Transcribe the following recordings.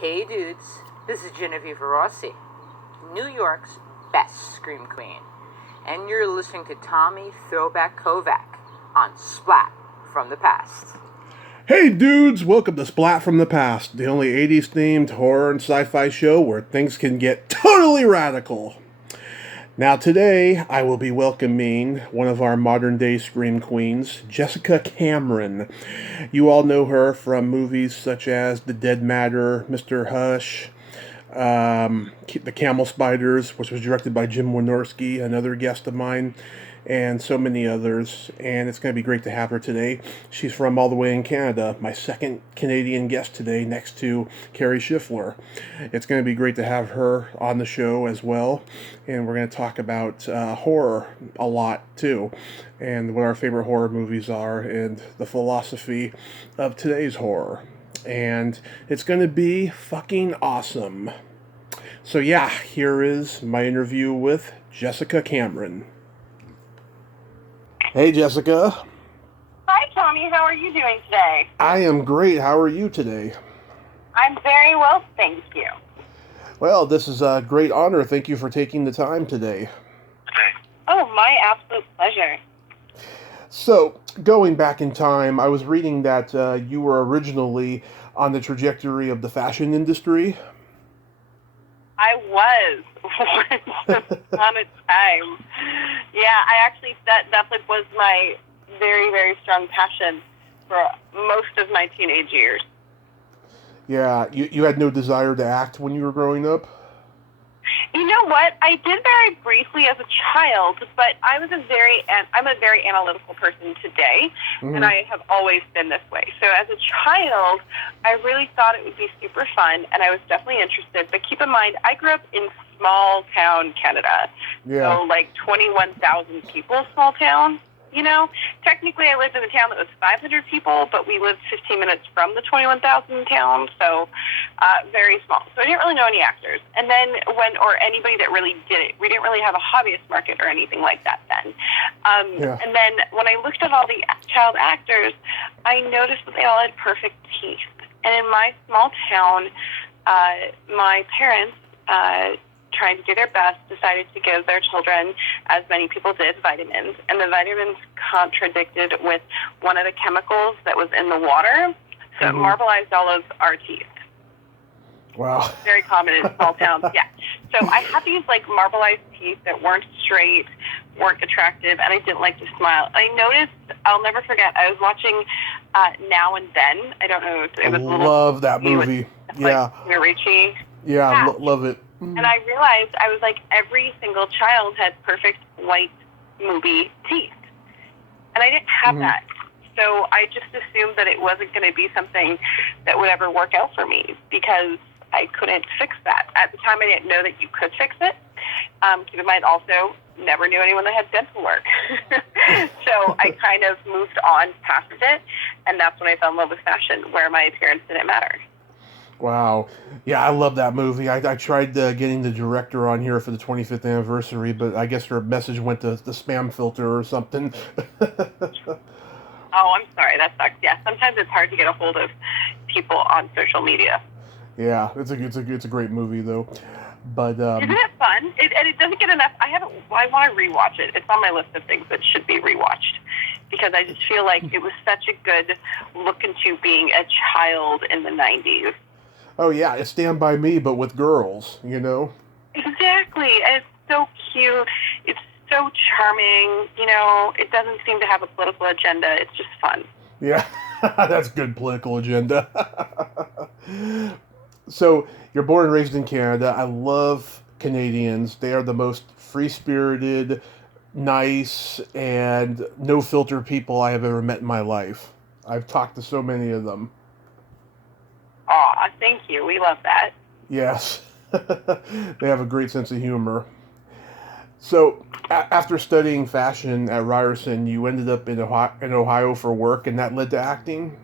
Hey dudes, this is Genevieve Rossi, New York's best scream queen, and you're listening to Tommy Throwback Kovac on Splat from the Past. Hey dudes, welcome to Splat from the Past, the only 80s themed horror and sci-fi show where things can get totally radical. Now today, I will be welcoming one of our modern day scream queens, Jessica Cameron. You all know her from movies such as The Dead Matter, Mr. Hush, The Camel Spiders, which was directed by Jim Wynorski, another guest of mine, and so many others. And it's going to be great to have her today. She's from all the way in Canada, my second Canadian guest today, next to Carrie Schiffler. It's going to be great to have her on the show as well. And we're going to talk about horror a lot too, and what our favorite horror movies are, and the philosophy of today's horror. And it's going to be fucking awesome. So yeah, here is my interview with Jessica Cameron. Hey, Jessica. Hi, Tommy. How are you doing today? I am great. How are you today? I'm very well, thank you. Well, this is a great honor. Thank you for taking the time today. Oh, my absolute pleasure. So, going back in time, I was reading that you were originally on the trajectory of the fashion industry. I was once upon a time. Yeah, that was my very, very strong passion for most of my teenage years. Yeah, you had no desire to act when you were growing up? You know what? I did very briefly as a child, but I'm a very analytical person today, and I have always been this way. So as a child, I really thought it would be super fun, and I was definitely interested. But keep in mind, I grew up in small town Canada, so like 21,000 people, small town. You know, technically I lived in a town that was 500 people, but we lived 15 minutes from the 21,000 town, so very small. So I didn't really know any actors. And then or anybody that really did it. We didn't really have a hobbyist market or anything like that then. And then when I looked at all the child actors, I noticed that they all had perfect teeth. And in my small town, my parents, trying to do their best, decided to give their children, as many people did, vitamins. And the vitamins contradicted with one of the chemicals that was in the water, so it marbleized all of our teeth. Wow. Very common in small towns, yeah. So I had these, like, marbleized teeth that weren't straight, weren't attractive, and I didn't like to smile. I noticed, I'll never forget, I was watching Now and Then. I don't know. It was love that movie. Yeah. Like, Richie. Yeah, love it. And I realized, I was like, every single child had perfect white movie teeth. And I didn't have that. So I just assumed that it wasn't going to be something that would ever work out for me because I couldn't fix that. At the time, I didn't know that you could fix it. Keep in mind, also, never knew anyone that had dental work. So I kind of moved on past it, and that's when I fell in love with fashion, where my appearance didn't matter. Wow. Yeah, I love that movie. I tried getting the director on here for the 25th anniversary, but I guess her message went to the spam filter or something. Oh, I'm sorry. That sucks. Yeah, sometimes it's hard to get a hold of people on social media. Yeah, it's a great movie though. But isn't it fun? It doesn't get enough. I want to rewatch it. It's on my list of things that should be rewatched because I just feel like it was such a good look into being a child in the 90s. Oh yeah, it's Stand By Me, but with girls, you know? Exactly. And it's so cute. It's so charming. You know, it doesn't seem to have a political agenda. It's just fun. Yeah, that's good political agenda. So, you're born and raised in Canada. I love Canadians. They are the most free-spirited, nice, and no-filter people I have ever met in my life. I've talked to so many of them. Aw, thank you. We love that. Yes. They have a great sense of humor. So, after studying fashion at Ryerson, you ended up in Ohio for work, and that led to acting?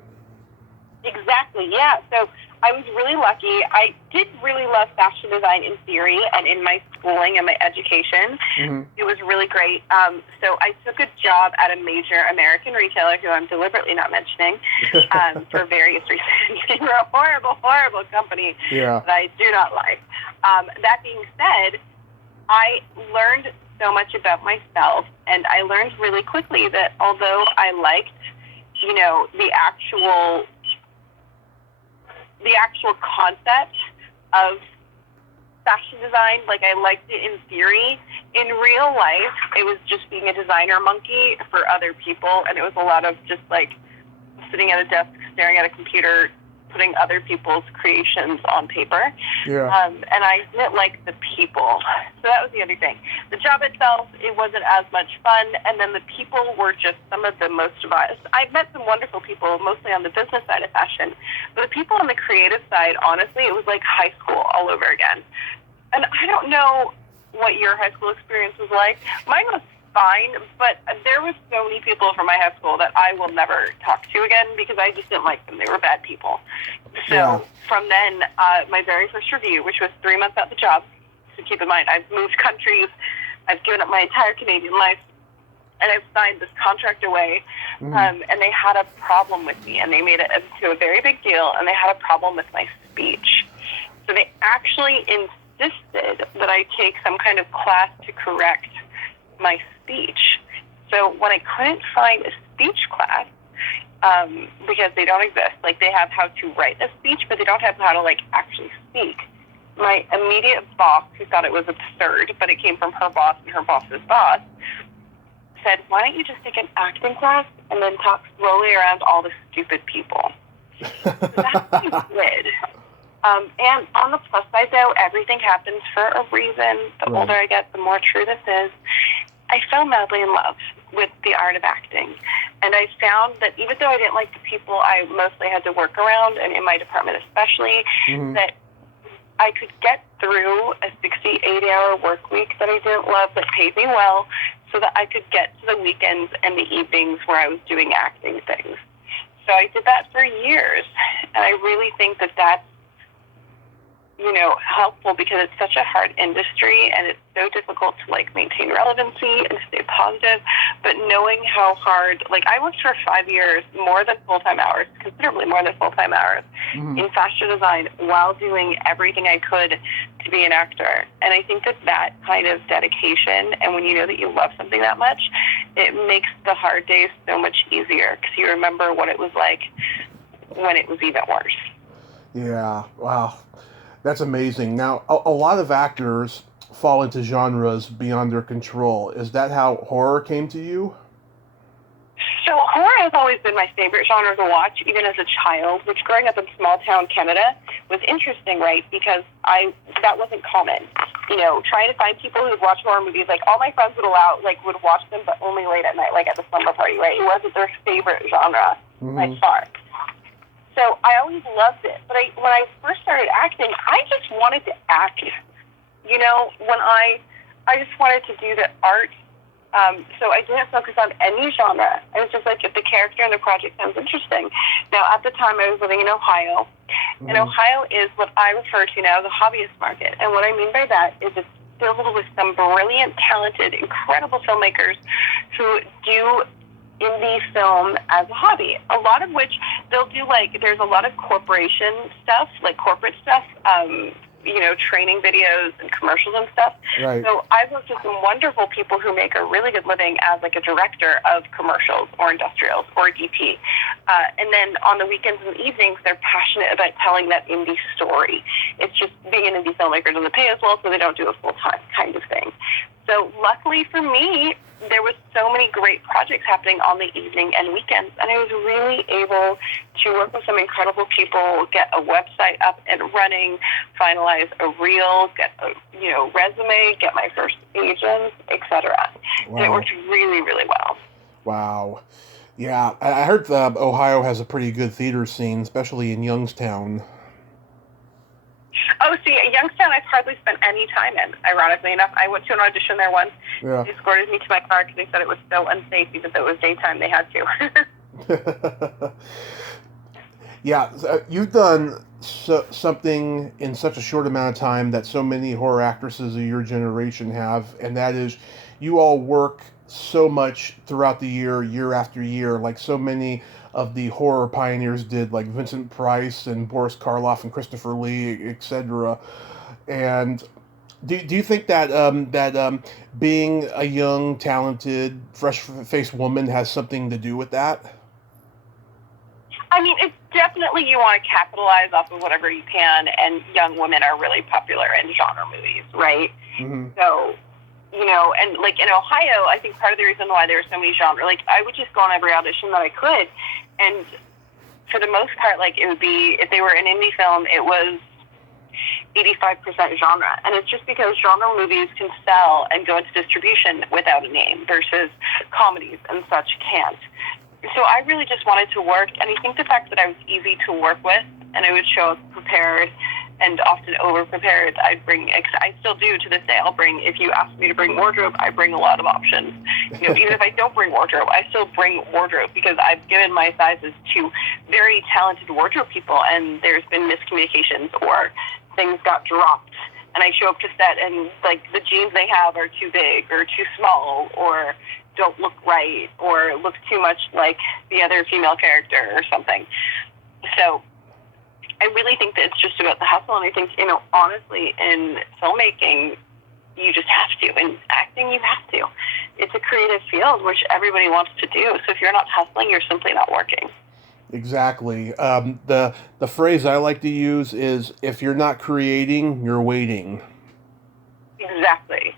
Exactly, yeah. So I was really lucky. I did really love fashion design in theory and in my schooling and my education. Mm-hmm. It was really great. So I took a job at a major American retailer who I'm deliberately not mentioning for various reasons. They were a horrible, horrible company that I do not like. That being said, I learned so much about myself, and I learned really quickly that although I liked, the actual concept of fashion design, like I liked it in theory, in real life, it was just being a designer monkey for other people, and it was a lot of just like sitting at a desk, staring at a computer, putting other people's creations on paper. And I didn't like the people. So that was the other thing. The job itself, it wasn't as much fun, and then the people were just some of the most biased. I've met some wonderful people, mostly on the business side of fashion, but the people on the creative side, honestly, it was like high school all over again. And I don't know what your high school experience was like. Mine was fine, but there was so many people from my high school that I will never talk to again because I just didn't like them. They were bad people. So from then, my very first review, which was 3 months out the job, so keep in mind, I've moved countries, I've given up my entire Canadian life, and I've signed this contract away, and they had a problem with me, and they made it into a very big deal, and they had a problem with my speech. So they actually insisted that I take some kind of class to correct my speech. So when I couldn't find a speech class, because they don't exist, like they have how to write a speech, but they don't have how to like actually speak. My immediate boss, who thought it was absurd, but it came from her boss and her boss's boss, said, "Why don't you just take an acting class and then talk slowly around all the stupid people?" So that's what I did. And on the plus side, though, everything happens for a reason. The older I get, the more true this is. I fell madly in love with the art of acting. And I found that even though I didn't like the people I mostly had to work around, and in my department especially, that I could get through a 60, 80-hour work week that I didn't love that paid me well so that I could get to the weekends and the evenings where I was doing acting things. So I did that for years. And I really think that that's helpful because it's such a hard industry and it's so difficult to like maintain relevancy and stay positive. But knowing how hard, like I worked for 5 years, more than full-time hours, considerably more than full-time hours in fashion design while doing everything I could to be an actor. And I think that kind of dedication, and when you know that you love something that much, it makes the hard days so much easier because you remember what it was like when it was even worse. Yeah, wow. That's amazing. Now, a lot of actors fall into genres beyond their control. Is that how horror came to you? So horror has always been my favorite genre to watch, even as a child, which growing up in small-town Canada was interesting, right? Because that wasn't common. Trying to find people who would watch horror movies, like all my friends would watch them, but only late at night, like at the slumber party, right? It wasn't their favorite genre by far. So I always loved it. But when I first started acting, I just wanted to act. When I just wanted to do the art. So I didn't focus on any genre. I was just like, if the character in the project sounds interesting. Now, at the time, I was living in Ohio. And Ohio is what I refer to now as a hobbyist market. And what I mean by that is it's filled with some brilliant, talented, incredible filmmakers who do indie film as a hobby, a lot of which they'll do there's a lot of corporation stuff, like corporate stuff, training videos and commercials and stuff. Right. So I've worked with some wonderful people who make a really good living as a director of commercials or industrials or DP. And then on the weekends and evenings, they're passionate about telling that indie story. It's just being an indie filmmaker doesn't pay as well, so they don't do a full-time kind of thing. So luckily for me, there was so many great projects happening on the evening and weekends, and I was really able to work with some incredible people, get a website up and running, finalize a reel, get a resume, get my first agents, etc. Wow. And it worked really, really well. Wow. Yeah, I heard Ohio has a pretty good theater scene, especially in Youngstown. Oh, see, at Youngstown, I've hardly spent any time in, ironically enough. I went to an audition there once. Yeah. They escorted me to my car because they said it was so unsafe, even though it was daytime, they had to. Yeah, so you've done something in such a short amount of time that so many horror actresses of your generation have, and that is you all work so much throughout the year after year, like so many of the horror pioneers did, like Vincent Price and Boris Karloff and Christopher Lee, etc. And do you think that being a young, talented, fresh-faced woman has something to do with that? I mean, it's definitely you want to capitalize off of whatever you can, and young women are really popular in genre movies, right? Mm-hmm. So, and like in Ohio, I think part of the reason why there were so many genre, like I would just go on every audition that I could, and for the most part, like it would be, if they were an indie film, it was 85% genre. And it's just because genre movies can sell and go into distribution without a name versus comedies and such can't. So I really just wanted to work, and I think the fact that I was easy to work with and I would show up prepared and often over-prepared, I still do to this day, if you ask me to bring wardrobe, I bring a lot of options. Even if I don't bring wardrobe, I still bring wardrobe because I've given my sizes to very talented wardrobe people, and there's been miscommunications or things got dropped. And I show up to set and like the jeans they have are too big or too small or don't look right or look too much like the other female character or something. So I really think that it's just about the hustle. And I think, honestly, in filmmaking, you just have to. In acting, you have to. It's a creative field, which everybody wants to do. So if you're not hustling, you're simply not working. Exactly. The phrase I like to use is, if you're not creating, you're waiting. Exactly.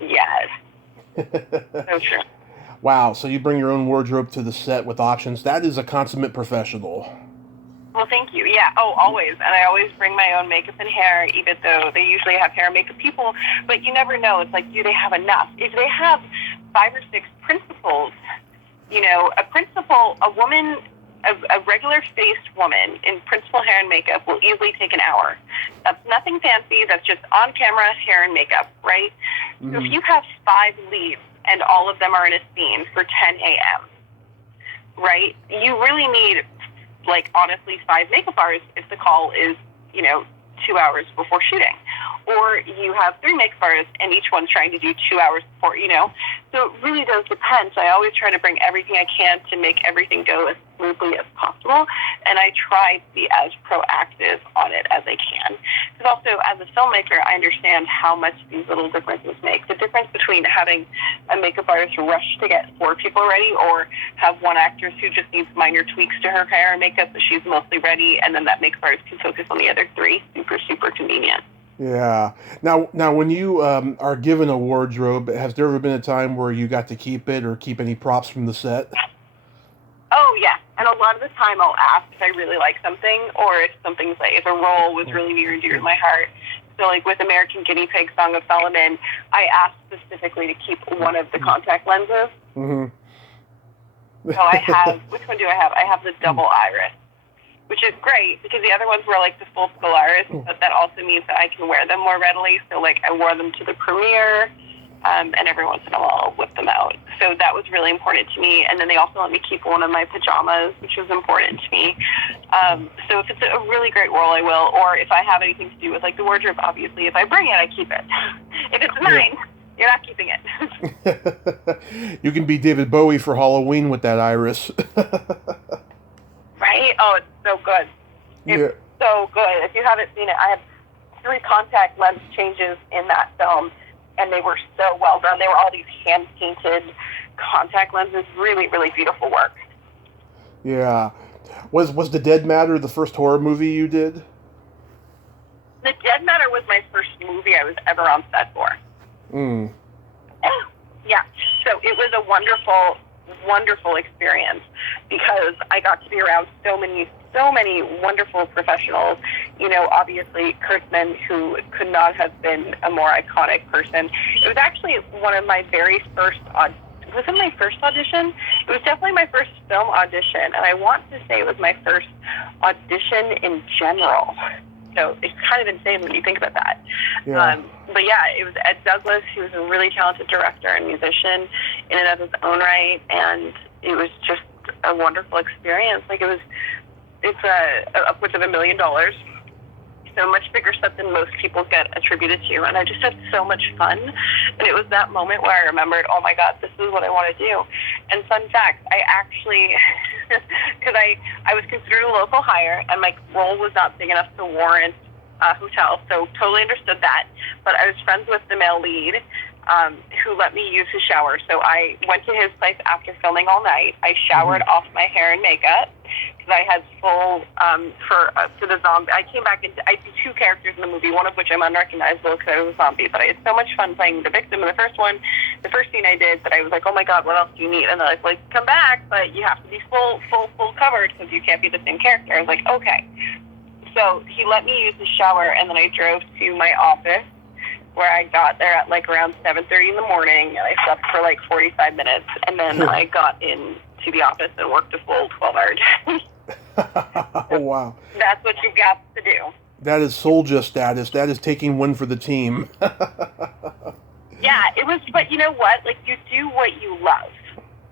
Yes. So true. Wow, so you bring your own wardrobe to the set with options. That is a consummate professional. Well, thank you. Yeah. Oh, always. And I always bring my own makeup and hair, even though they usually have hair and makeup people. But you never know. It's like, do they have enough? If they have 5 or 6 principals, a regular-faced woman in principal hair and makeup will easily take an hour. That's nothing fancy. That's just on-camera hair and makeup, right? Mm-hmm. So if you have 5 leads and all of them are in a scene for 10 a.m., right, you really need, honestly, 5 makeup artists if the call is, 2 hours before shooting. Or you have 3 makeup artists and each one's trying to do 2 hours before, So it really does depend. So I always try to bring everything I can to make everything go as smoothly as possible. And I try to be as proactive on it as I can. Because also, as a filmmaker, I understand how much these little differences make. The difference between having a makeup artist rush to get 4 people ready or have one actress who just needs minor tweaks to her hair and makeup, but she's mostly ready, and then that makeup artist can focus on the other 3. Super, super convenient. Yeah. Now, when you are given a wardrobe, has there ever been a time where you got to keep it or keep any props from the set? Oh, yeah. And a lot of the time I'll ask if I really like something or if something's if a role was really near and dear to my heart. So, with American Guinea Pig Song of Solomon, I asked specifically to keep one of the contact lenses. Mm-hmm. So I have, which one do I have? I have the double iris, which is great because the other ones were the full skull iris, but that also means that I can wear them more readily. So I wore them to the premiere, and every once in a while I'll whip them out. So that was really important to me. And then they also let me keep one of my pajamas, which was important to me. So if it's a really great role, I will. Or if I have anything to do with the wardrobe, obviously, if I bring it, I keep it. If it's mine, you're not keeping it. You can be David Bowie for Halloween with that iris. Right? Oh, it's so good. It's so good. If you haven't seen it, I had 3 contact lens changes in that film, and they were so well done. They were all these hand-painted contact lenses. Really, really beautiful work. Yeah. Was The Dead Matter the first horror movie you did? The Dead Matter was my first movie I was ever on set for. Mm. Yeah. So it was a wonderful, wonderful experience because I got to be around so many wonderful professionals. Obviously Kurtzman, who could not have been a more iconic person. It was actually one of my very first was it my first audition? It was definitely my first film audition, and I want to say it was my first audition in general. So it's kind of insane when you think about that. Yeah. But yeah, it was Ed Douglas, who was a really talented director and musician in and of his own right, and it was just a wonderful experience. It was upwards of $1 million. So much bigger stuff than most people get attributed to. And I just had so much fun. And it was that moment where I remembered, oh my God, this is what I want to do. And fun fact, I actually, because I was considered a local hire and my role was not big enough to warrant a hotel. So totally understood that. But I was friends with the male lead, who let me use his shower. So I went to his place after filming all night. I showered off my hair and makeup because I had full, for the zombie. I came back I did two characters in the movie, one of which I'm unrecognizable because I was a zombie, but I had so much fun playing the victim in the first one. The first scene I did that I was like, oh my God, what else do you need? And they're like, come back, but you have to be full covered because you can't be the same character. I was like, okay. So he let me use the shower, and then I drove to my office, where I got there at like around 7:30 in the morning, and I slept for like 45 minutes, and then I got into the office and worked a full 12-hour day. Oh, wow. That's what you've got to do. That is soldier status. That is taking one for the team. Yeah, it was, but you know what? Like, you do what you love,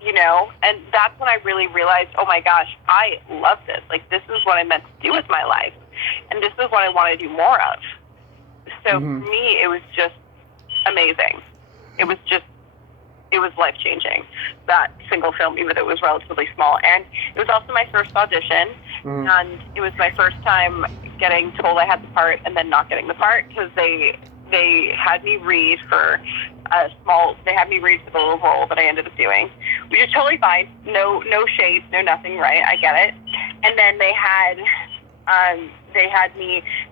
you know? And that's when I really realized, oh my gosh, I love this. Like, this is what I meant to do with my life, and this is what I want to do more of. So for me, it was just amazing. It was life-changing, that single film, even though it was relatively small. And it was also my first audition, and it was my first time getting told I had the part and then not getting the part, because they had me read for they had me read for the little role that I ended up doing, which is totally fine. No shades, no nothing, right? I get it. And then they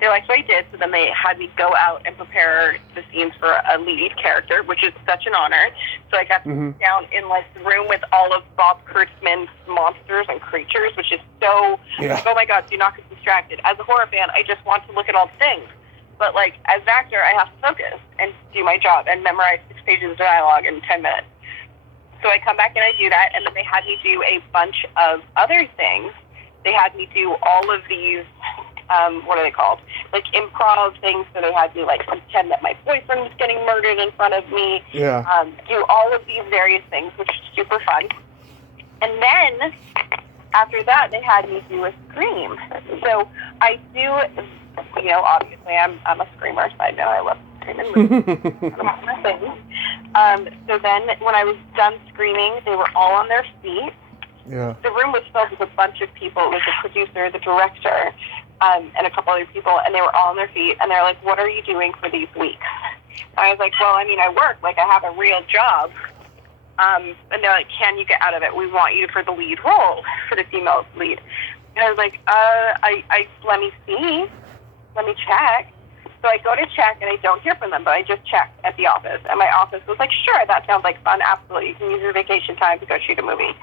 liked what I did, so then they had me go out and prepare the scenes for a lead character, which is such an honor. So I got to sit down in like the room with all of Bob Kurtzman's monsters and creatures, which is so, like, oh my God, do not get distracted. As a horror fan, I just want to look at all the things. But like, as an actor, I have to focus and do my job and memorize 6 pages of dialogue in 10 minutes. So I come back and I do that, and then they had me do a bunch of other things. They had me do all of these, what are they called? Like improv things. So they had me like pretend that my boyfriend was getting murdered in front of me. Yeah. Do all of these various things, which is super fun. And then after that, they had me do a scream. So I do, you know, obviously I'm a screamer, so I know I love screaming movies. So then when I was done screaming, they were all on their feet. Yeah. The room was filled with a bunch of people. It was the producer, the director, and a couple other people, and they were all on their feet, and they're like, what are you doing for these weeks? And I was like, well, I mean, I work, like, I have a real job. And they're like, can you get out of it? We want you for the lead role, for the female lead. And I was like, let me see. Let me check. So I go to check, and I don't hear from them, but I just checked at the office. And my office was like, sure, that sounds like fun. Absolutely. You can use your vacation time to go shoot a movie.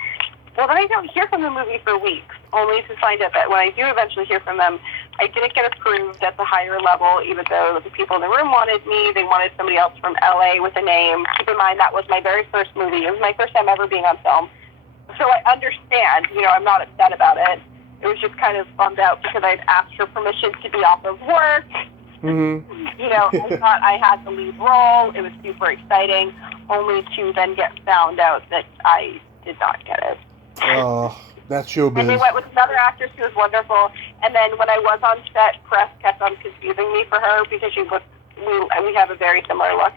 Well, then I don't hear from the movie for weeks, only to find out that when I do eventually hear from them, I didn't get approved at the higher level, even though the people in the room wanted me. They wanted somebody else from LA with a name. Keep in mind, that was my very first movie. It was my first time ever being on film. So I understand, you know, I'm not upset about it. It was just kind of bummed out because I'd asked for permission to be off of work. You know, I thought I had the lead role. It was super exciting, only to then get found out that I did not get it. Oh, that's showbiz. And they went with another actress who was wonderful. And then when I was on set, press kept on confusing me for her because we have a very similar look.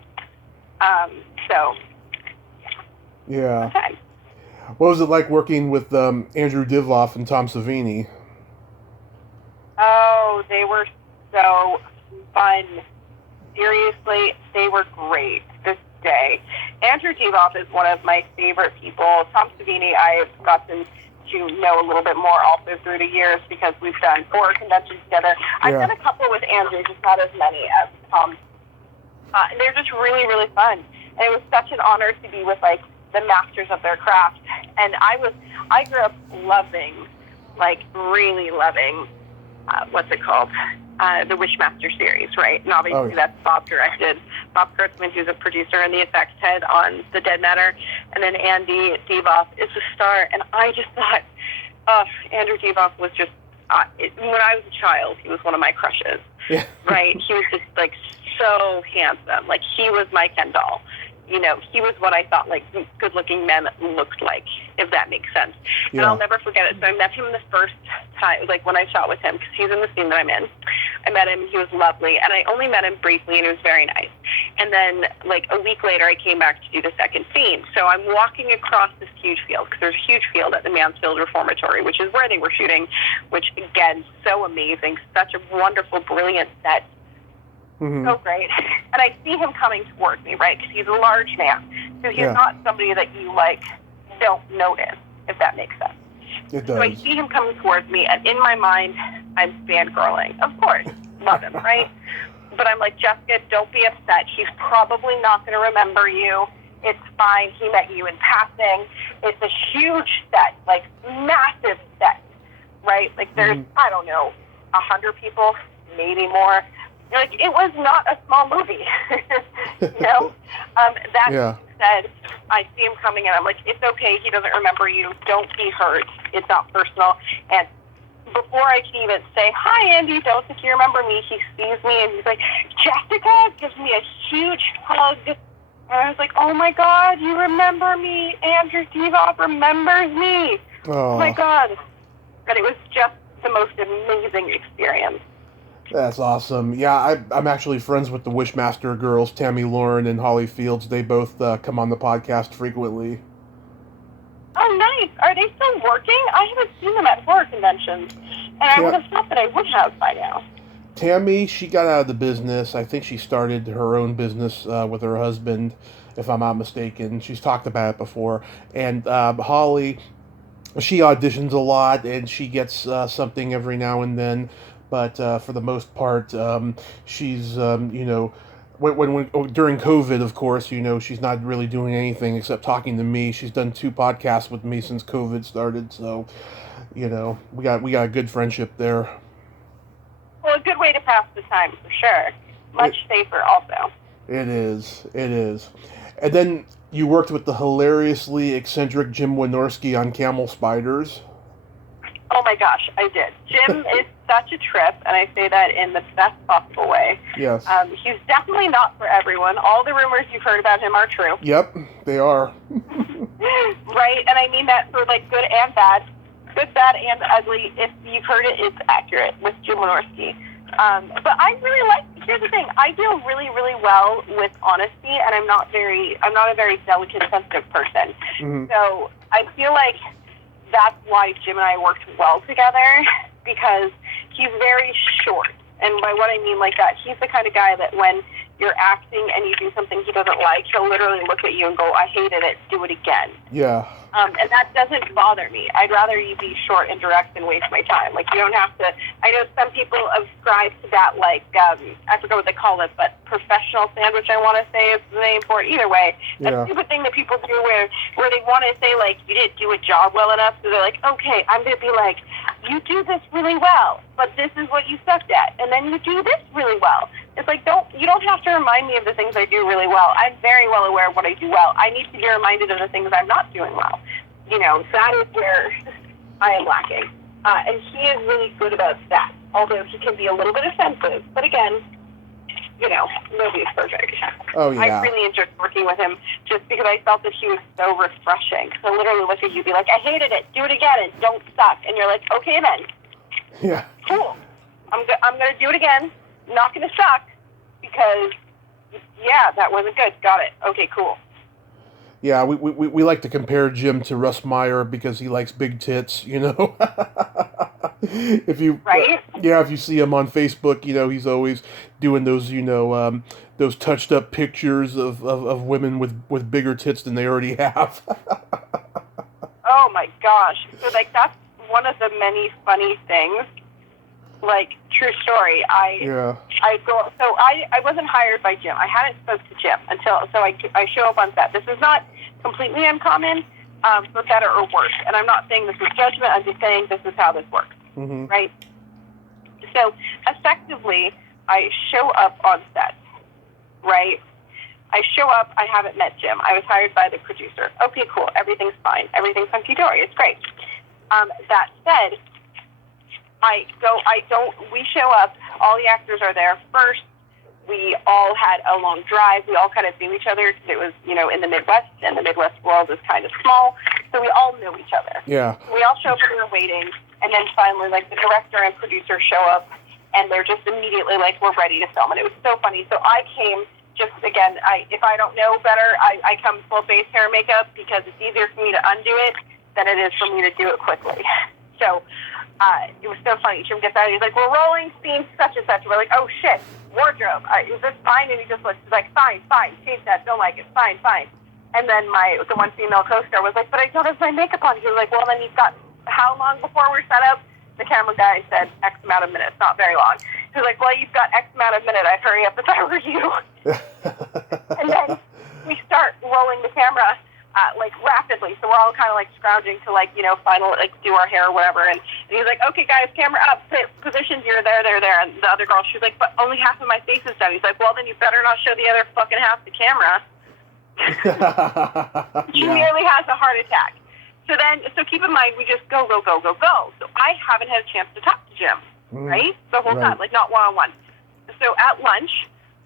So. Yeah. Okay. What was it like working with Andrew Divoff and Tom Savini? Oh, they were so fun. Seriously, they were great this day. Andrew Divoff is one of my favorite people. Tom Savini, I've gotten to know a little bit more also through the years because we've done horror conventions together. I've done a couple with Andrew, just not as many as Tom. And they're just really, really fun. And it was such an honor to be with, like, the masters of their craft. And I grew up loving, like, really loving, what's it called? The Wishmaster series, right? And obviously that's Bob directed. Bob Kurtzman, who's a producer and the effects head on The Dead Matter. And then Andy Divoff is the star. And I just thought, Andrew Divoff was just, when I was a child, he was one of my crushes, right? He was just, like, so handsome. Like, he was my Ken doll. you know, he was what I thought, like, good-looking men looked like, if that makes sense. Yeah. And I'll never forget it. So I met him the first time, like, when I shot with him, because he's in the scene that I'm in. I met him, and he was lovely, and I only met him briefly, and he was very nice. And then, like, a week later, I came back to do the second scene. So I'm walking across this huge field, because there's a huge field at the Mansfield Reformatory, which is where they were shooting, which, again, so amazing, such a wonderful, brilliant set. Mm-hmm. So great. And I see him coming towards me, right? Because he's a large man. So he's not somebody that you, like, don't notice, if that makes sense. It does. So I see him coming towards me, and in my mind, I'm fangirling. Of course. Love him, right? But I'm like, Jessica, don't be upset. He's probably not going to remember you. It's fine. He met you in passing. It's a huge set, like, massive set, right? Like, there's, I don't know, 100 people, maybe more. Like, it was not a small movie, you know? That said, I see him coming, and I'm like, it's okay, he doesn't remember you, don't be hurt, it's not personal. And before I can even say, hi, Andy, don't think you remember me, he sees me, and he's like, Jessica, gives me a huge hug. And I was like, oh my God, you remember me, Andrew Devoff remembers me. Oh my God. But it was just the most amazing experience. That's awesome. Yeah, I'm actually friends with the Wishmaster girls, Tammy Lauren and Holly Fields. They both come on the podcast frequently. Oh, nice. Are they still working? I haven't seen them at horror conventions, and I would have thought that I would have by now. Tammy, she got out of the business. I think she started her own business with her husband, if I'm not mistaken. She's talked about it before. And Holly, she auditions a lot, and she gets something every now and then. But for the most part, she's, you know, when during COVID, of course, you know, she's not really doing anything except talking to me. She's done 2 podcasts with me since COVID started, so, you know, we got a good friendship there. Well, a good way to pass the time, for sure. Much safer, also. It is. And then you worked with the hilariously eccentric Jim Wynorski on Camel Spiders. Oh my gosh, I did. Jim is such a trip, and I say that in the best possible way. Yes. He's definitely not for everyone. All the rumors you've heard about him are true. Yep, they are. Right, and I mean that for, like, good and bad. Good, bad, and ugly. If you've heard it, it's accurate with Jim Wynorski. But I really here's the thing, I deal really, really well with honesty, and I'm not a very delicate, sensitive person. Mm-hmm. So I feel like that's why Jim and I worked well together, because he's very short. And by what I mean like that, he's the kind of guy that when you're acting and you do something he doesn't like, he'll literally look at you and go, I hated it, do it again. Yeah. And that doesn't bother me. I'd rather you be short and direct than waste my time. Like, you don't have to, I know some people ascribe to that, like, I forget what they call it, but professional sandwich, I want to say is the name for it. Either way, that stupid thing that people do where they want to say, like, you didn't do a job well enough, so they're like, okay, I'm going to be like, you do this really well, but this is what you sucked at, and then you do this really well. It's like, you don't have to remind me of the things I do really well. I'm very well aware of what I do well. I need to be reminded of the things I'm not doing well. You know, so that is where I am lacking. And he is really good about that, although he can be a little bit offensive. But again, you know, nobody's perfect. Oh, yeah. I really enjoyed working with him just because I felt that he was so refreshing. So I literally look at you and be like, I hated it, do it again, and don't suck. And you're like, okay then. Yeah. Cool. I'm going to do it again. Not going to suck because, yeah, that wasn't good. Got it. Okay, cool. Yeah, we like to compare Jim to Russ Meyer because he likes big tits, you know. If you if you see him on Facebook, you know, he's always doing those, you know, those touched up pictures of women with bigger tits than they already have. Oh my gosh. So like that's one of the many funny things. Like, true story. I wasn't hired by Jim. I hadn't spoke to Jim I show up on set. This is not completely uncommon, for better or worse. And I'm not saying this is judgment. I'm just saying this is how this works. Mm-hmm. Right? So effectively, I show up on set. Right? I show up. I haven't met Jim. I was hired by the producer. Okay, cool. Everything's fine. Everything's hunky-dory. It's great. That said, we show up, all the actors are there. First We all had a long drive. We all kind of knew each other because it was, in the Midwest, and the Midwest world is kind of small. So we all knew each other. Yeah. We all show up and we were waiting, and then finally, like, the director and producer show up, and they're just immediately like, we're ready to film. And it was so funny. So I came just, again, if I don't know better, I come full face hair and makeup because it's easier for me to undo it than it is for me to do it quickly. So it was so funny. Jim gets out, he's like, we're rolling scene such and such. And we're like, oh, shit, wardrobe. Is this fine? And he just looks, he's like, fine, change that, don't like it, fine. And then the one female co-star was like, but I don't have my makeup on. He was like, well, then you've got how long before we're set up? The camera guy said X amount of minutes, not very long. He was like, well, you've got X amount of minutes. I'd hurry up if I were you. And then we start rolling the camera rapidly. So we're all kind of like scrounging to final do our hair or whatever. And he's like, okay, guys, camera up, positions, you're there. And the other girl, she's like, but only half of my face is done. He's like, well, then you better not show the other fucking half the camera. She nearly has a heart attack. So keep in mind, we just go. So I haven't had a chance to talk to Jim, right? The whole time, not one-on-one. So at lunch,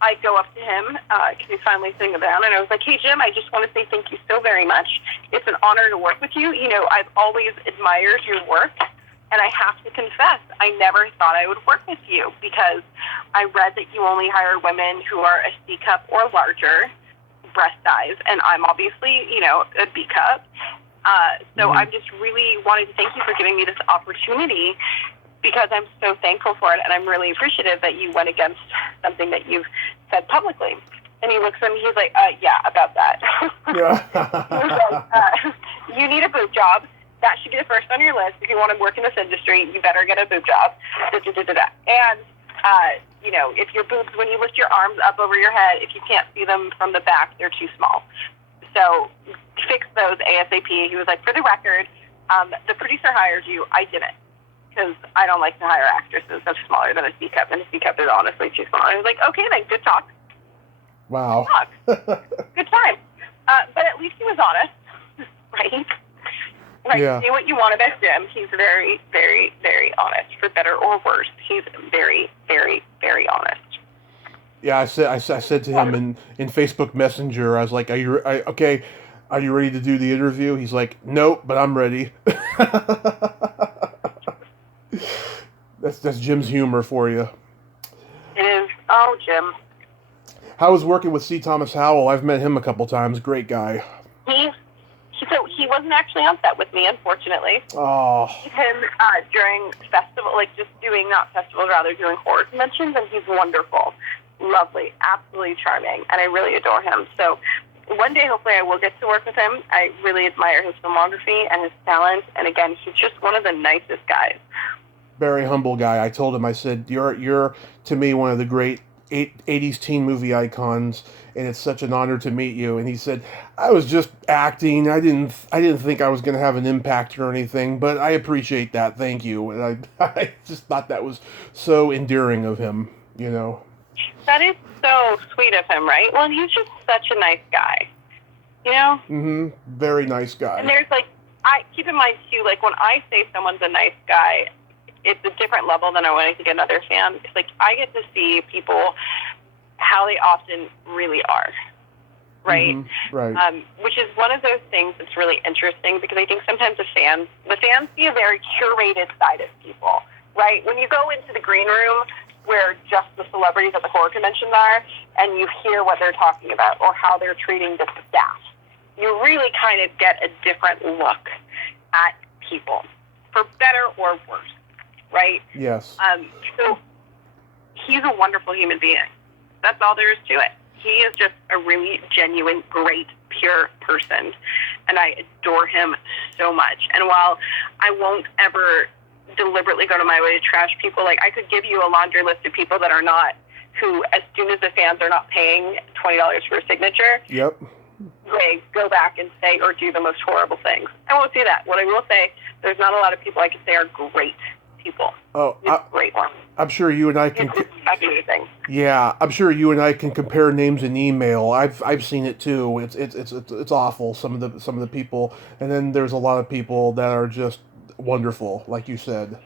I go up to him, because he's finally sitting down, and I was like, hey, Jim, I just want to say thank you so very much. It's an honor to work with you. I've always admired your work, and I have to confess, I never thought I would work with you, because I read that you only hire women who are a C cup or larger breast size, and I'm obviously, a B cup. So I'm just really wanting to thank you for giving me this opportunity, because I'm so thankful for it, and I'm really appreciative that you went against something that you've said publicly. And he looks at me, he's like, yeah, about that. You need a boob job. That should be the first on your list. If you want to work in this industry, you better get a boob job. And, if your boobs, when you lift your arms up over your head, if you can't see them from the back, they're too small. So fix those ASAP. He was like, for the record, the producer hired you. I didn't, because I don't like to hire actresses that's smaller than a C cup, and a C cup is honestly too small. I was like, okay, then, good talk. Wow. Good talk. Good time. But at least he was honest, right? Say what you want about Jim. He's very, very, very honest, for better or worse. He's very, very, very honest. Yeah, I said to him in Facebook Messenger, I was like, are you ready to do the interview? He's like, nope, but I'm ready. That's Jim's humor for you. It is. Oh, Jim. How was working with C. Thomas Howell? I've met him a couple times. Great guy. He wasn't actually on set with me, unfortunately. Oh. Him during festival, doing horror conventions, and he's wonderful. Lovely, absolutely charming, and I really adore him. So one day, hopefully, I will get to work with him. I really admire his filmography and his talent, and again, he's just one of the nicest guys. Very humble guy. I told him, I said, you're to me one of the great 80s teen movie icons, and it's such an honor to meet you. And he said, I was just acting. I didn't think I was going to have an impact or anything, but I appreciate that. Thank you. And I just thought that was so endearing of him, That is so sweet of him, right? Well, he's just such a nice guy, Mm-hmm. Very nice guy. And there's I keep in mind too, when I say someone's a nice guy, it's a different level than when I think another fan. Because I get to see people how they often really are, right? Mm-hmm. Right. Which is one of those things that's really interesting, because I think sometimes the fans see a very curated side of people, right? When you go into the green room, where just the celebrities at the horror convention are, and you hear what they're talking about or how they're treating the staff, you really kind of get a different look at people, for better or worse, right? Yes. So he's a wonderful human being. That's all there is to it. He is just a really genuine, great, pure person, and I adore him so much. And while I won't ever deliberately go to my way to trash people, I could give you a laundry list of people that are not, who as soon as the fans are not paying $20 for a signature, yep, they go back and say or do the most horrible things. I won't say that. What I will say, there's not a lot of people I can say are great people. Oh, great ones. I'm sure you and I can. It's amazing. Yeah, I'm sure you and I can compare names in email. I've seen it too. It's awful. Some of the people, and then there's a lot of people that are just wonderful, like you said.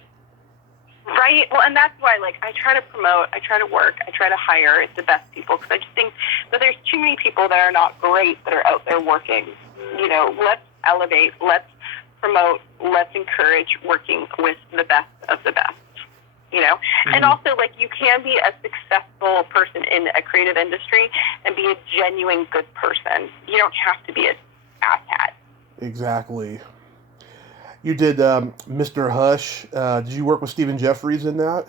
Right. Right. Well, and that's why, like, I try to promote, I try to work, I try to hire the best people, because I just think that there's too many people that are not great that are out there working. You know, let's elevate, let's promote, let's encourage working with the best of the best. You know, and also, like, you can be a successful person in a creative industry and be a genuine good person. You don't have to be an asshat. Exactly. You did Mr. Hush. Did you work with Stephen Jeffries in that?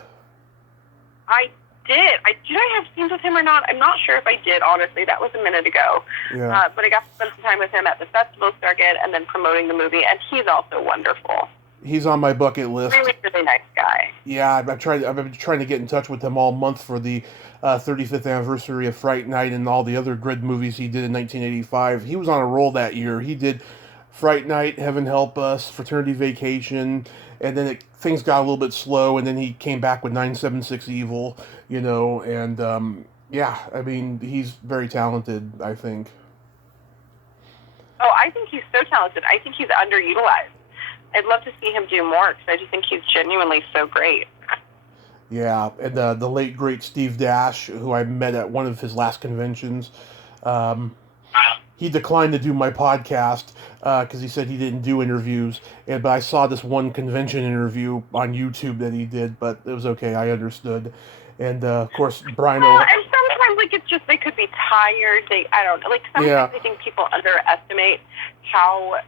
I did. Did I have scenes with him or not? I'm not sure if I did, honestly. That was a minute ago. Yeah. But I got to spend some time with him at the festival circuit and then promoting the movie, and he's also wonderful. He's on my bucket list. Really, really nice guy. Yeah, I've been trying to get in touch with him all month for the 35th anniversary of Fright Night and all the other Grid movies he did in 1985. He was on a roll that year. He did Fright Night, Heaven Help Us, Fraternity Vacation, and then things got a little bit slow, and then he came back with 976 Evil, you know, and yeah, I mean, he's very talented, I think. Oh, I think he's so talented. I think he's underutilized. I'd love to see him do more, because I just think he's genuinely so great. Yeah, and the late, great Steve Dash, who I met at one of his last conventions, he declined to do my podcast because he said he didn't do interviews. But I saw this one convention interview on YouTube that he did, but it was okay. I understood. And of course, Brian. Well, and sometimes, like, it's just they could be tired. I don't know. Like, sometimes I think people underestimate how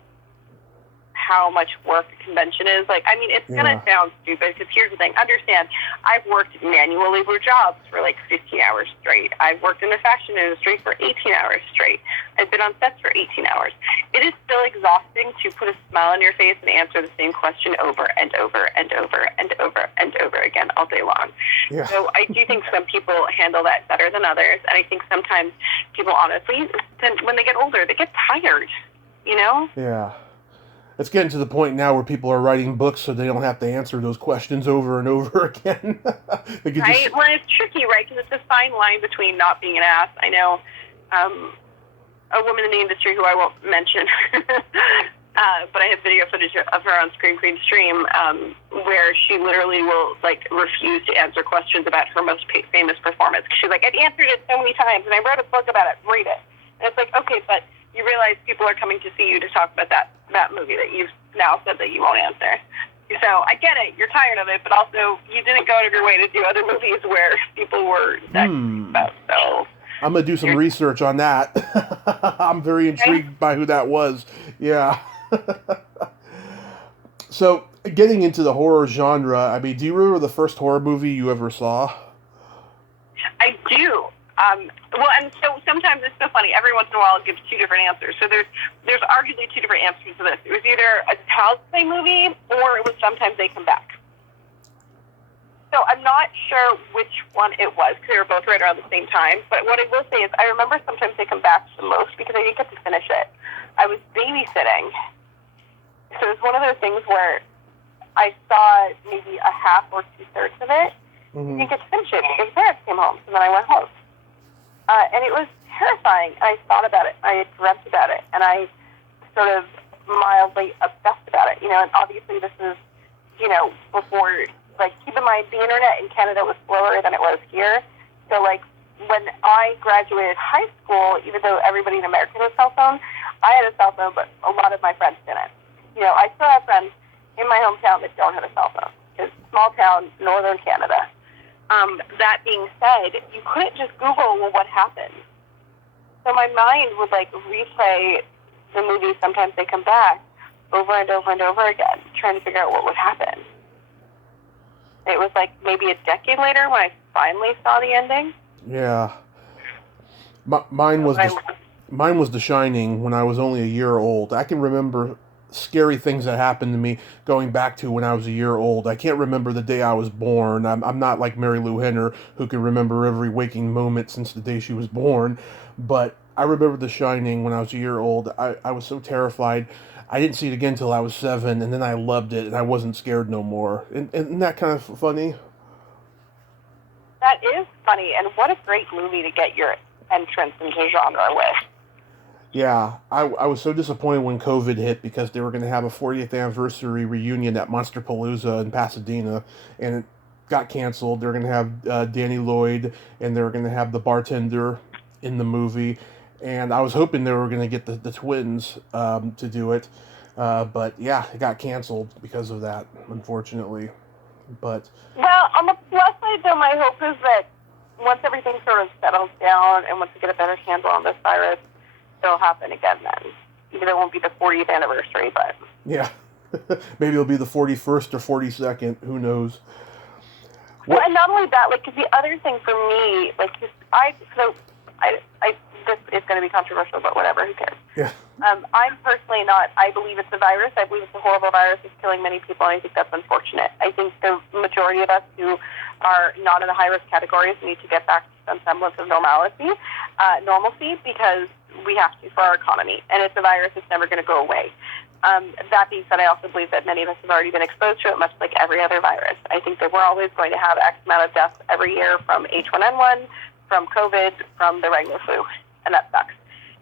much work a convention is. Like, I mean, it's going to sound stupid, because here's the thing. Understand, I've worked manual labor jobs for like 15 hours straight. I've worked in the fashion industry for 18 hours straight. I've been on sets for 18 hours. It is still exhausting to put a smile on your face and answer the same question over and over and over and over and over again all day long. Yeah. So I do think some people handle that better than others, and I think sometimes people, honestly, when they get older, they get tired, you know? Yeah. It's getting to the point now where people are writing books so they don't have to answer those questions over and over again. Right? Well, it's tricky, right? Because it's a fine line between not being an ass. I know a woman in the industry who I won't mention, but I have video footage of her on Scream Queen Stream, where she literally will, like, refuse to answer questions about her most famous performance. She's like, I've answered it so many times, and I wrote a book about it. Read it. And it's like, okay, but you realize people are coming to see you to talk about that movie that you've now said that you won't answer. So I get it. You're tired of it, but also you didn't go out of your way to do other movies where people were about. So I'm going to do some research on that. I'm very intrigued by who that was. Yeah. So getting into the horror genre, I mean, do you remember the first horror movie you ever saw? I do. Well, and so sometimes it's so funny. Every once in a while, it gives two different answers. So there's arguably two different answers to this. It was either a Child's Play movie, or it was Sometimes They Come Back. So I'm not sure which one it was, because they were both right around the same time. But what I will say is I remember Sometimes They Come Back the most, because I didn't get to finish it. I was babysitting. So it was one of those things where I saw maybe a half or two-thirds of it. I didn't get to finish it because parents came home, and then I went home. And it was terrifying. I thought about it. I had dreamt about it. And I sort of mildly obsessed about it. You know, and obviously this is, you know, before, like, keep in mind, the internet in Canada was slower than it was here. So, like, when I graduated high school, even though everybody in America had a cell phone, I had a cell phone, but a lot of my friends didn't. You know, I still have friends in my hometown that don't have a cell phone. It's small town, northern Canada. That being said, you couldn't just Google, well, what happened? So my mind would, like, replay the movie Sometimes They Come Back over and over and over again, trying to figure out what would happen. It was, like, maybe a decade later when I finally saw the ending. Yeah. Mine was The Shining when I was only a year old. I can remember scary things that happened to me going back to when I was a year old. I can't remember the day I was born. I'm not like Mary Lou Henner, who can remember every waking moment since the day she was born. But I remember The Shining when I was a year old. I was so terrified. I didn't see it again until I was 7, and then I loved it, and I wasn't scared no more. Isn't that kind of funny? That is funny, and what a great movie to get your entrance into genre with. Yeah, I was so disappointed when COVID hit, because they were going to have a 40th anniversary reunion at Monsterpalooza in Pasadena, and got canceled. They're going to have Danny Lloyd, and they're going to have the bartender in the movie. And I was hoping they were going to get the twins to do it. But yeah, it got canceled because of that, unfortunately. But well, on the plus side, though, my hope is that once everything sort of settles down and once we get a better handle on this virus, it'll happen again then. Even though it won't be the 40th anniversary, but... yeah. Maybe it'll be the 41st or 42nd. Who knows? Well, and not only that, like, 'cause the other thing for me, like, this is going to be controversial, but whatever, who cares? Yeah. I'm personally not, I believe it's a virus. I believe it's a horrible virus. It's killing many people, and I think that's unfortunate. I think the majority of us who are not in the high-risk categories need to get back to some semblance of normalcy, because we have to for our economy. And it's a virus that's never going to go away. That being said, I also believe that many of us have already been exposed to it, much like every other virus. I think that we're always going to have X amount of deaths every year from H1N1, from COVID, from the regular flu, and that sucks.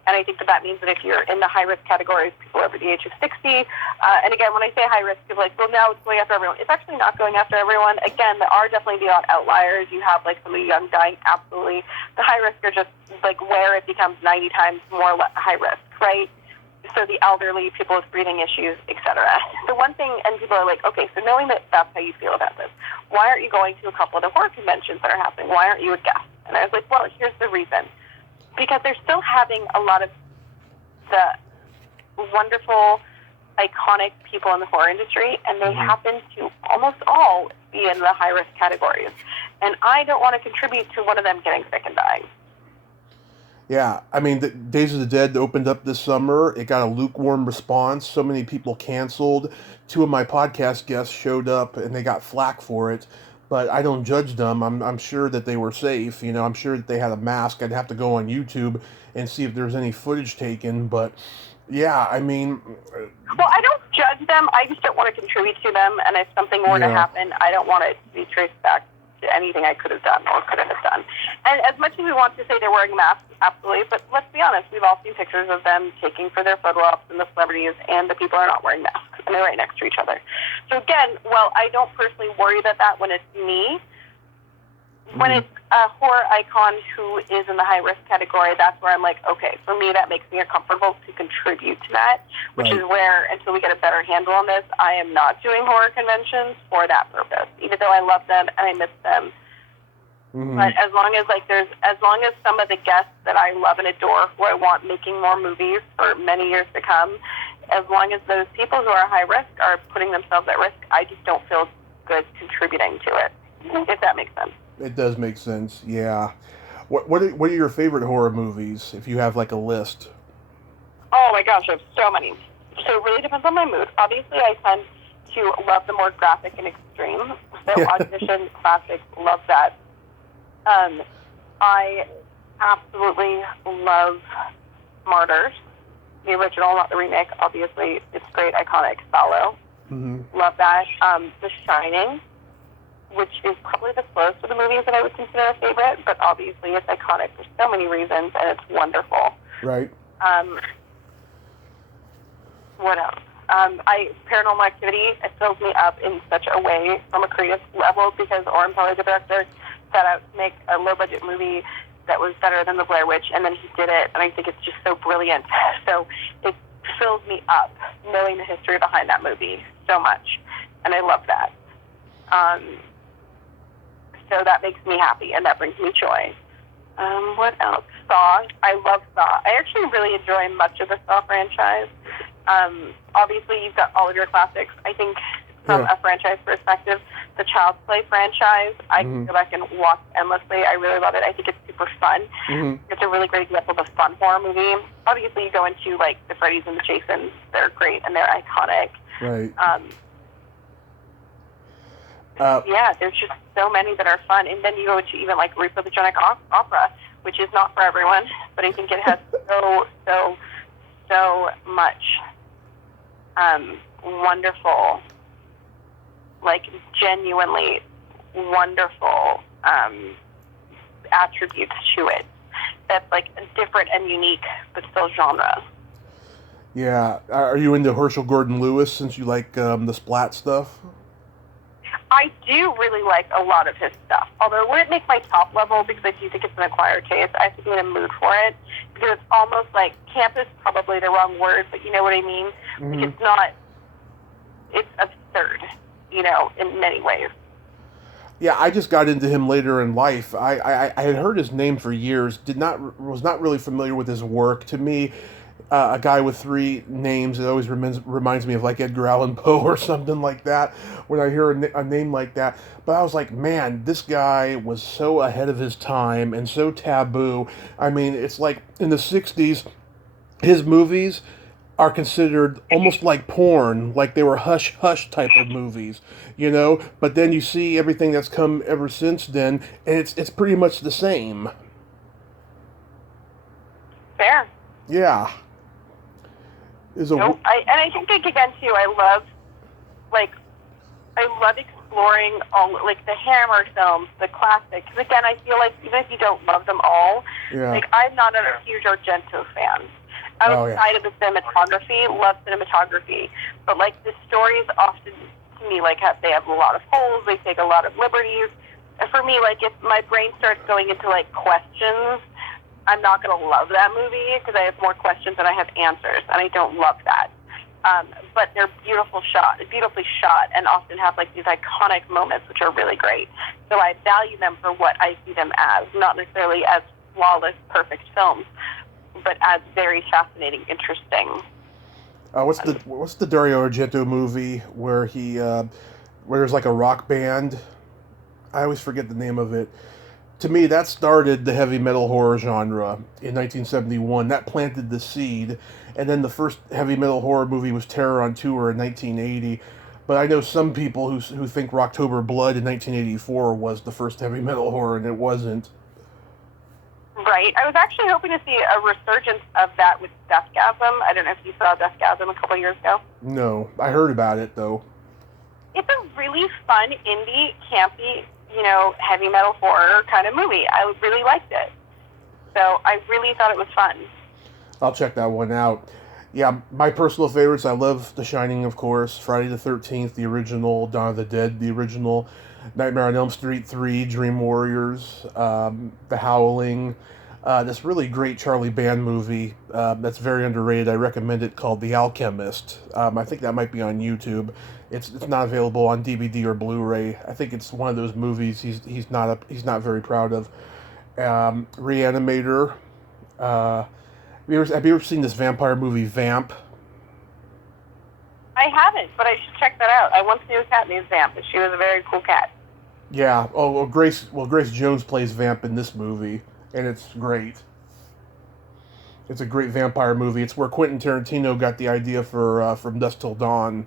And I think that means that if you're in the high-risk categories, people over the age of 60, and again, when I say high-risk, people are like, well, now it's going after everyone. It's actually not going after everyone. Again, there are definitely the odd outliers. You have, like, somebody young dying, absolutely. The high-risk are just, like, where it becomes 90 times more high-risk, right? So the elderly, people with breathing issues, etc. The one thing, and people are like, okay, so knowing that that's how you feel about this, why aren't you going to a couple of the horror conventions that are happening? Why aren't you a guest? And I was like, well, here's the reason. Because they're still having a lot of the wonderful, iconic people in the horror industry, and they happen to almost all be in the high-risk categories. And I don't want to contribute to one of them getting sick and dying. Yeah, I mean, the Days of the Dead opened up this summer. It got a lukewarm response. So many people canceled. 2 of my podcast guests showed up, and they got flack for it. But I don't judge them. I'm sure that they were safe. You know, I'm sure that they had a mask. I'd have to go on YouTube and see if there's any footage taken. But yeah, I mean... well, I don't judge them. I just don't want to contribute to them. And if something were to happen, I don't want it to be traced back to anything I could have done or couldn't have done. And as much as we want to say they're wearing masks, absolutely, but let's be honest, we've all seen pictures of them taking for their photo ops and the celebrities, and the people are not wearing masks, and they're right next to each other. So again, well, I don't personally worry about that when it's me. When it's a horror icon who is in the high-risk category, that's where I'm like, okay, for me, that makes me uncomfortable to contribute to that, which is where, until we get a better handle on this, I am not doing horror conventions for that purpose, even though I love them and I miss them. But as long as some of the guests that I love and adore, who I want making more movies for many years to come, as long as those people who are high risk are putting themselves at risk, I just don't feel good contributing to it, if that makes sense. It does make sense, yeah. What are your favorite horror movies, if you have like a list? Oh my gosh, I have so many. So it really depends on my mood. Obviously, I tend to love the more graphic and extreme. So Audition, classic, love that. I absolutely love Martyrs, the original, not the remake. Obviously, it's great, iconic, Sallow. Love that. The Shining, which is probably the slowest of the movies that I would consider a favorite, but obviously it's iconic for so many reasons, and it's wonderful. Right. What else? Paranormal Activity, it fills me up in such a way from a creative level, because Oren Peli, the director, set out to make a low-budget movie that was better than The Blair Witch, and then he did it, and I think it's just so brilliant. So it fills me up knowing the history behind that movie so much, and I love that. So that makes me happy, and that brings me joy. What else? Saw. I love Saw. I actually really enjoy much of the Saw franchise. Obviously, you've got all of your classics. I think from a franchise perspective, the Child's Play franchise, I can go back and watch endlessly. I really love it. I think it's super fun. It's a really great example of a fun horror movie. Obviously, you go into, like, the Freddys and the Jasons. They're great, and they're iconic. Right. Yeah, there's just so many that are fun. And then you go to even, like, Republic Opera, which is not for everyone, but I think it has so much wonderful, like, genuinely wonderful attributes to it. That's, like, different and unique, but still genre. Yeah. Are you into Herschel Gordon Lewis, since you like the Splat stuff? I do really like a lot of his stuff. Although it wouldn't make my top level because I do think it's an acquired taste. I have to be in a mood for it because it's almost like camp is probably the wrong word, but you know what I mean. Mm-hmm. Like it's not. It's absurd, you know, in many ways. Yeah, I just got into him later in life. I had heard his name for years. Was not really familiar with his work. To me, a guy with three names, it always reminds me of like Edgar Allan Poe or something like that. When I hear a name like that, but I was like, man, this guy was so ahead of his time and so taboo. I mean, it's like in the '60s, his movies are considered almost like porn, like they were hush hush type of movies, you know. But then you see everything that's come ever since then, and it's pretty much the same. Fair. Yeah. Nope. I think like, again too, I love exploring all like the Hammer films, the classics. Because again, I feel like even if you don't love them all, like I'm not a huge Argento fan. Outside of the cinematography, love cinematography, but like the stories often to me like they have a lot of holes. They take a lot of liberties. And for me, like if my brain starts going into like questions, I'm not going to love that movie because I have more questions than I have answers, and I don't love that. But they're beautifully shot, and often have like these iconic moments, which are really great. So I value them for what I see them as, not necessarily as flawless, perfect films, but as very fascinating, interesting. What's the Dario Argento movie where where there's like a rock band? I always forget the name of it. To me, that started the heavy metal horror genre in 1971. That planted the seed, and then the first heavy metal horror movie was Terror on Tour in 1980. But I know some people who think Rocktober Blood in 1984 was the first heavy metal horror, and it wasn't. Right. I was actually hoping to see a resurgence of that with Deathgasm. I don't know if you saw Deathgasm a couple of years ago. No, I heard about it, though. It's a really fun, indie, campy, you know, heavy metal horror kind of movie. I really liked it. So I really thought it was fun. I'll check that one out. Yeah, my personal favorites, I love The Shining, of course, Friday the 13th, the original, Dawn of the Dead, the original, Nightmare on Elm Street 3, Dream Warriors, The Howling, this really great Charlie Band movie that's very underrated. I recommend it, called The Alchemist. I think that might be on YouTube. It's not available on DVD or Blu-ray. I think it's one of those movies he's not very proud of. Reanimator. Have you ever seen this vampire movie, Vamp? I haven't, but I should check that out. I once knew a cat named Vamp, and she was a very cool cat. Yeah. Oh, well, Grace Jones plays Vamp in this movie, and it's great. It's a great vampire movie. It's where Quentin Tarantino got the idea for From Dusk Till Dawn.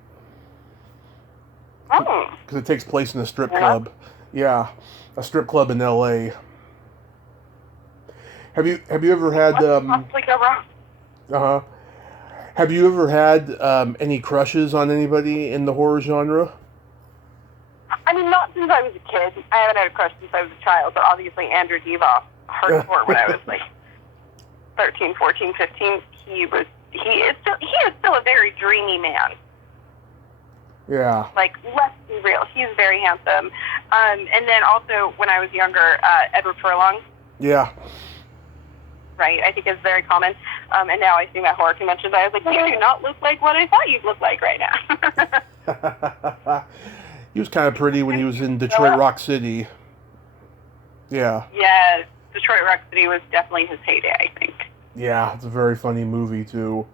Oh. Because it takes place in a strip club. Yeah, a strip club in L.A. Have you ever had Possibly go wrong. Have you ever had any crushes on anybody in the horror genre? I mean, not since I was a kid. I haven't had a crush since I was a child, but obviously Andrew Divoff, hardcore when I was like 13, 14, 15. He is still a very dreamy man. Yeah. Like, let's be real. He's very handsome. And then also, when I was younger, Edward Furlong. Yeah. Right, I think is very common. And now I see my horror conventions. I was like, you do not look like what I thought you'd look like right now. He was kind of pretty when he was in Detroit Rock City. Yeah. Yeah, Detroit Rock City was definitely his heyday, I think. Yeah, it's a very funny movie, too.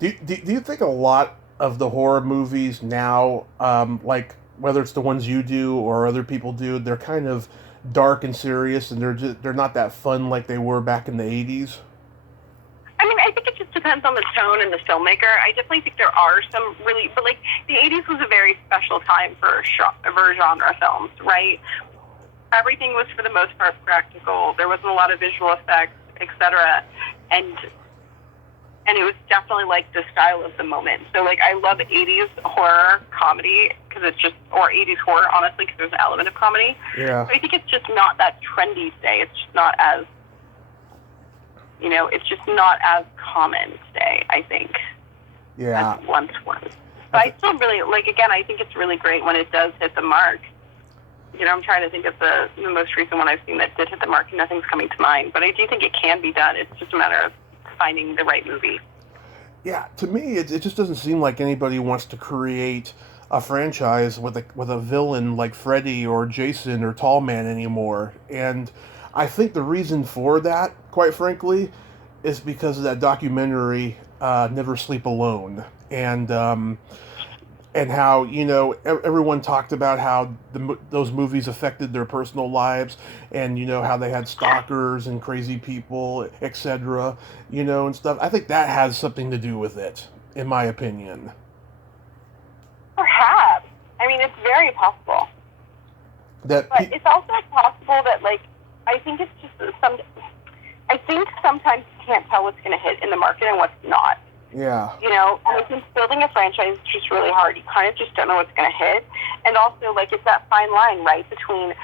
Do you think a lot of the horror movies now, like whether it's the ones you do or other people do, they're kind of dark and serious, and they're not that fun like they were back in the 80s? I mean, I think it just depends on the tone and the filmmaker. I definitely think there are some really, but like the 80s was a very special time for genre films, right? Everything was for the most part practical. There wasn't a lot of visual effects, etc. And it was definitely like the style of the moment. So like I love 80s horror comedy because it's just, or 80s horror honestly, because there's an element of comedy. Yeah. So I think it's just not that trendy today. It's just not as, you know, it's just not as common today, I think. Yeah. As it once was. But I still really, like, again, I think it's really great when it does hit the mark. You know, I'm trying to think of the most recent one I've seen that did hit the mark, and nothing's coming to mind. But I do think it can be done. It's just a matter of finding the right movie. Yeah, to me, it just doesn't seem like anybody wants to create a franchise with a villain like Freddy or Jason or Tall Man anymore. And I think the reason for that, quite frankly, is because of that documentary, Never Sleep Alone, and how, you know, everyone talked about how those movies affected their personal lives, and, you know, how they had stalkers and crazy people, etc., you know, and stuff. I think that has something to do with it, in my opinion. Perhaps. I mean, it's very possible. But it's also possible that, like, I think it's just I think sometimes you can't tell what's going to hit in the market and what's not. Yeah. You know, and I think building a franchise is just really hard. You kind of just don't know what's going to hit. And also, like, it's that fine line, right, between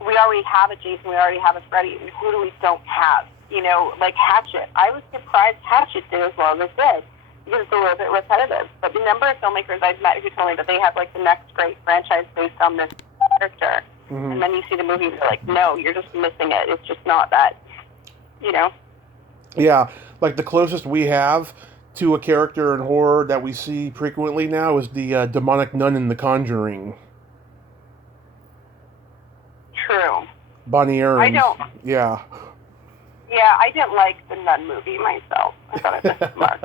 we already have a Jason, we already have a Freddy, and who do we don't have? You know, like Hatchet. I was surprised Hatchet did as well as it did, because it's a little bit repetitive. But the number of filmmakers I've met who told me that they have, like, the next great franchise based on this character, and then you see the movie and you're like, no, you're just missing it. It's just not that, you know? Yeah, like the closest we have to a character in horror that we see frequently now is the demonic nun in The Conjuring. True. Bonnie Aarons. I don't. Yeah. Yeah, I didn't like the nun movie myself. I thought it was smart.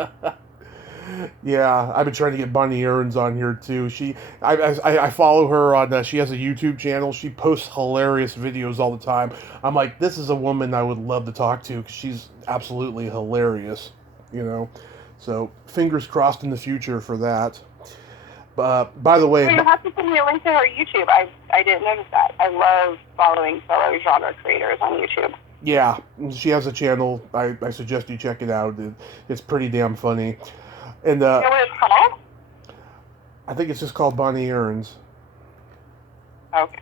Yeah, I've been trying to get Bonnie Aarons on here too. I follow her on. She has a YouTube channel. She posts hilarious videos all the time. I'm like, this is a woman I would love to talk to because she's absolutely hilarious. You know, so fingers crossed in the future for that. By the way, you have to send me a link to her YouTube. I didn't notice that. I love following fellow genre creators on YouTube. Yeah, she has a channel. I suggest you check it out. It's pretty damn funny. And you know what it's called? I think it's just called Bonnie Aarons. Okay.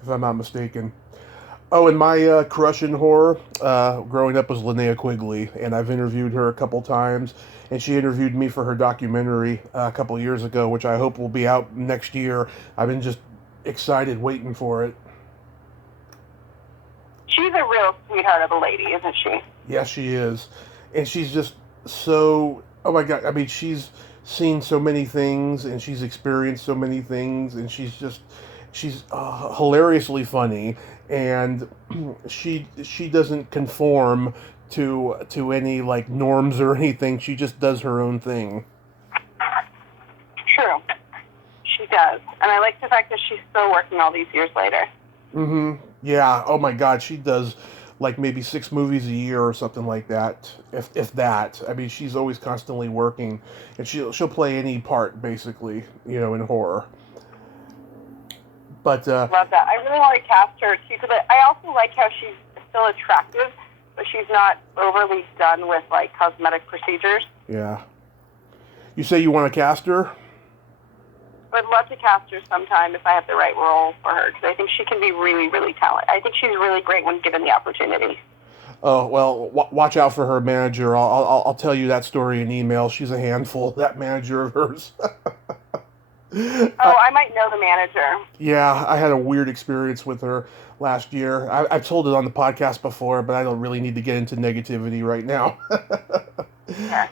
If I'm not mistaken. Oh, and my crush in horror growing up was Linnea Quigley, and I've interviewed her a couple times, and she interviewed me for her documentary a couple years ago, which I hope will be out next year. I've been just excited waiting for it. She's a real sweetheart of a lady, isn't she? Yes, she is. And she's just so... Oh my God, I mean, she's seen so many things, and she's experienced so many things, and she's hilariously funny, and she doesn't conform to any, like, norms or anything. She just does her own thing. True. She does. And I like the fact that she's still working all these years later. Mm-hmm. Yeah, oh my God, she does like maybe 6 movies a year or something like that, if that. I mean, she's always constantly working, and she'll play any part basically, you know, in horror. But love that. I really want to cast her too, because I also like how she's still attractive, but she's not overly done with, like, cosmetic procedures. Yeah. You say you want to cast her? I'd love to cast her sometime if I have the right role for her, because I think she can be really, really talented. I think she's really great when given the opportunity. Oh, well, watch out for her manager. I'll tell you that story in email. She's a handful, that manager of hers. I might know the manager. Yeah, I had a weird experience with her last year. I've told it on the podcast before, but I don't really need to get into negativity right now. Okay.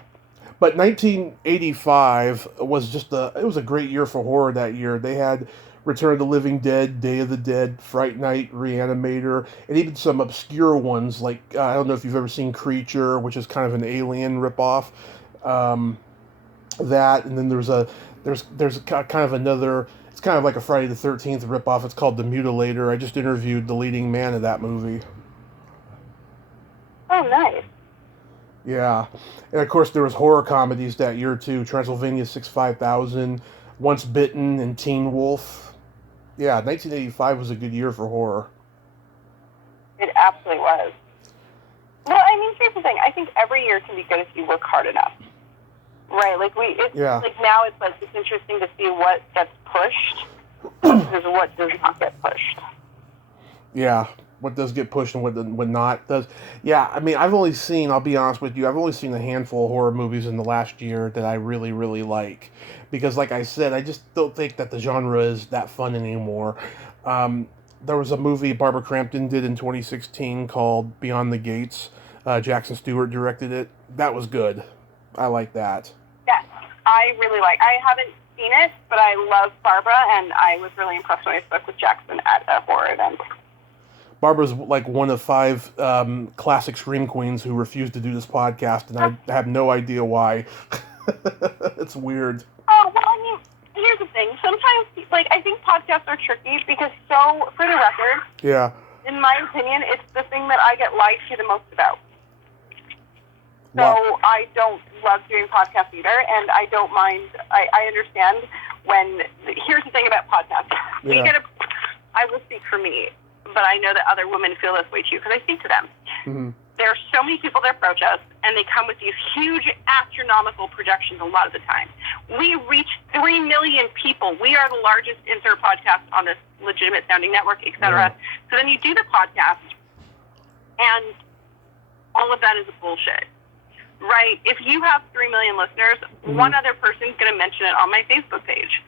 But 1985 was it was a great year for horror that year. They had Return of the Living Dead, Day of the Dead, Fright Night, Reanimator, and even some obscure ones like, I don't know if you've ever seen Creature, which is kind of an Alien ripoff. That, and then there's kind of another, it's kind of like a Friday the 13th ripoff. It's called The Mutilator. I just interviewed the leading man of that movie. Oh, nice. Yeah, and of course there was horror comedies that year too. Transylvania 65000, Once Bitten, and Teen Wolf. Yeah, 1985 was a good year for horror. It absolutely was. Well, I mean, here's the thing. I think every year can be good if you work hard enough. Right? Like, like now it's like, it's interesting to see what gets pushed versus what does not get pushed. Yeah, what does get pushed and what not does. Yeah, I mean, I'll be honest with you, I've only seen a handful of horror movies in the last year that I really, really like. Because, like I said, I just don't think that the genre is that fun anymore. There was a movie Barbara Crampton did in 2016 called Beyond the Gates. Jackson Stewart directed it. That was good. I like that. Yes, I haven't seen it, but I love Barbara, and I was really impressed when I spoke with Jackson at a horror event. Barbara's like one of 5 classic Scream Queens who refused to do this podcast, and I have no idea why. It's weird. Oh, well, I mean, here's the thing. Sometimes, I think podcasts are tricky because, for the record, yeah, in my opinion, it's the thing that I get lied to the most about. So wow. I don't love doing podcasts either, and I don't mind. I understand here's the thing about podcasts. Yeah. I will speak for me, but I know that other women feel this way too because I speak to them. Mm-hmm. There are so many people that approach us, and they come with these huge astronomical projections a lot of the time. We reach 3 million people. We are the largest insert podcast on this legitimate sounding network, etc. Yeah. So then you do the podcast, and all of that is bullshit. Right? If you have 3 million listeners, mm-hmm. one other person's going to mention it on my Facebook page.